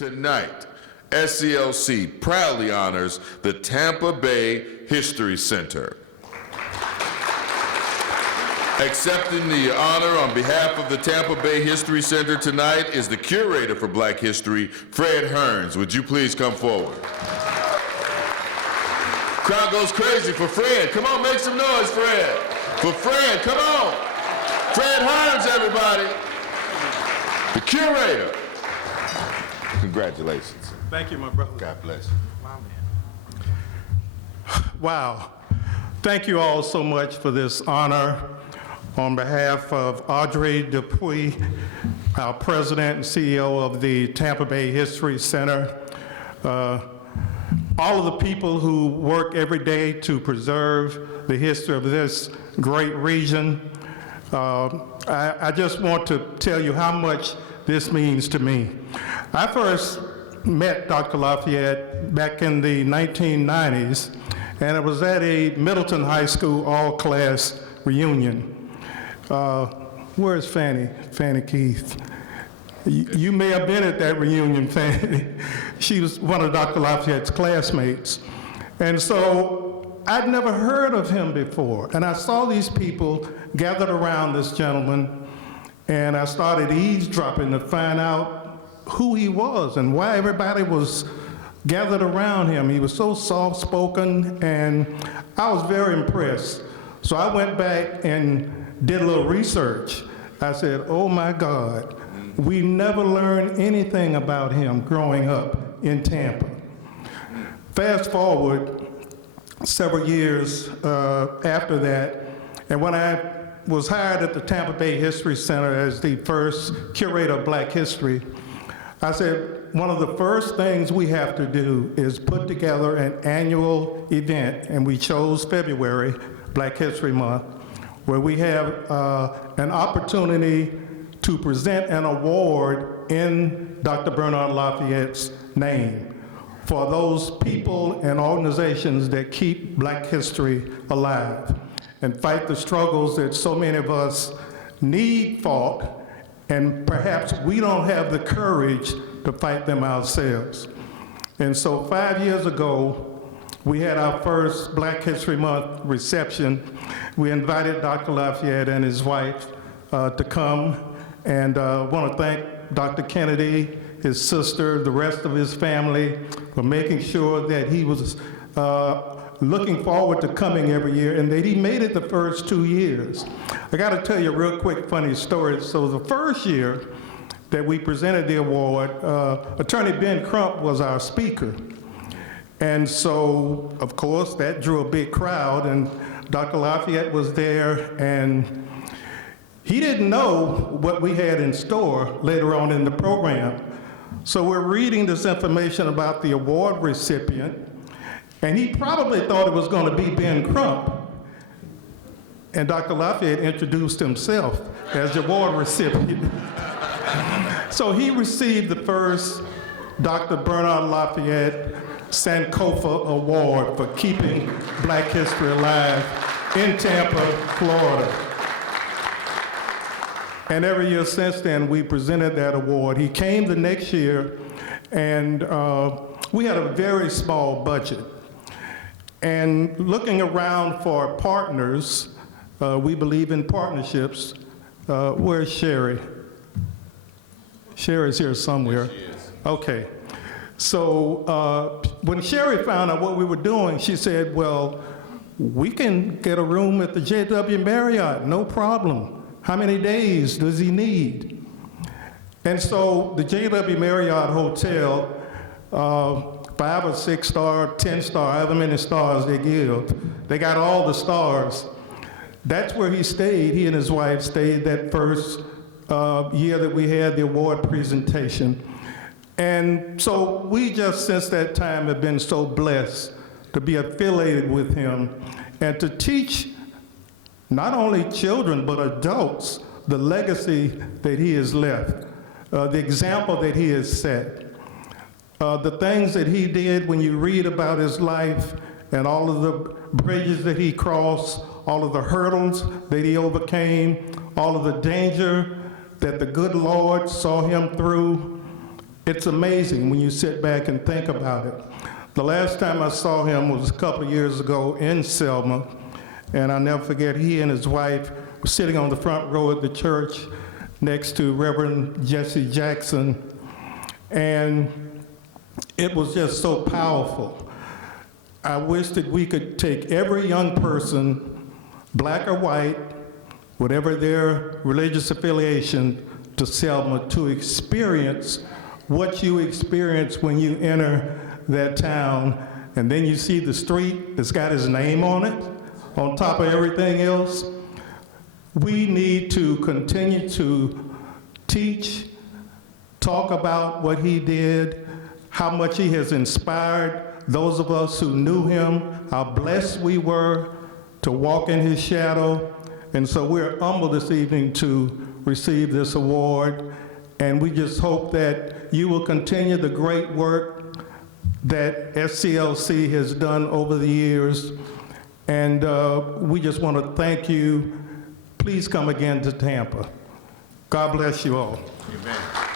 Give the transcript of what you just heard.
Tonight, SCLC proudly honors the Tampa Bay History Center. Accepting the honor on behalf of the Tampa Bay History Center tonight is the Curator for Black History, Fred Hearns. Would you please come forward? Crowd goes crazy for Fred. Come on, make some noise, Fred. For Fred, come on. Fred Hearns, everybody. The Curator. Congratulations. Thank you, my brother. God bless you. Wow, man. Wow. Thank you all so much for this honor. On behalf of Audrey Dupuy, our president and CEO of the Tampa Bay History Center, all of the people who work every day to preserve the history of this great region, I just want to tell you how much this means to me. I first met Dr. Lafayette back in the 1990s, and it was at a Middleton High School all-class reunion. Where's Fanny? Fanny Keith. You may have been at that reunion, Fanny. She was one of Dr. Lafayette's classmates. And so I'd never heard of him before. And I saw these people gathered around this gentleman, and I started eavesdropping to find out who he was and why everybody was gathered around him. He was so soft-spoken, and I was very impressed. So I went back and did a little research. I said, oh my God, we never learned anything about him growing up in Tampa. Fast forward several years after that, and when I was hired at the Tampa Bay History Center as the first curator of Black history, I said, one of the first things we have to do is put together an annual event, and we chose February, Black History Month, where we have an opportunity to present an award in Dr. Bernard Lafayette's name for those people and organizations that keep Black history alive and fight the struggles that so many of us need fought, and perhaps we don't have the courage to fight them ourselves. And so 5 years ago, we had our first Black History Month reception. We invited Dr. Lafayette and his wife to come, and I want to thank Dr. Kennedy, his sister, the rest of his family for making sure that he was looking forward to coming every year, and that he made it the first 2 years. I got to tell you a real quick funny story. So the first year that we presented the award, Attorney Ben Crump was our speaker. And so, of course, that drew a big crowd, and Dr. Lafayette was there, and he didn't know what we had in store later on in the program. So we're reading this information about the award recipient, and he probably thought it was going to be Ben Crump. And Dr. Lafayette introduced himself as the award recipient. So he received the first Dr. Bernard Lafayette Sankofa Award for keeping Black history alive in Tampa, Florida. And every year since then, we presented that award. He came the next year, and we had a very small budget. And looking around for partners, we believe in partnerships. Where's Sherry? Sherry's here somewhere. There she is. Okay. So when Sherry found out what we were doing, she said, well, we can get a room at the J.W. Marriott, no problem. How many days does he need? And so the J.W. Marriott Hotel, 5 or 6 star, 10 star, however many stars they give, they got all the stars. That's where he stayed. He and his wife stayed that first year that we had the award presentation. And so we just, since that time, have been so blessed to be affiliated with him and to teach not only children, but adults, the legacy that he has left, the example that he has set. The things that he did when you read about his life and all of the bridges that he crossed, all of the hurdles that he overcame, all of the danger that the good Lord saw him through. It's amazing when you sit back and think about it. The last time I saw him was a couple of years ago in Selma, and I'll never forget, he and his wife were sitting on the front row at the church next to Reverend Jesse Jackson, and it was just so powerful. I wish that we could take every young person, black or white, whatever their religious affiliation, to Selma to experience what you experience when you enter that town, and then you see the street that's got his name on it, on top of everything else. We need to continue to teach, talk about what he did, how much he has inspired those of us who knew him, how blessed we were to walk in his shadow. And so we're humbled this evening to receive this award, and we just hope that you will continue the great work that SCLC has done over the years, and we just want to thank you. Please come again to Tampa. God bless you all. Amen.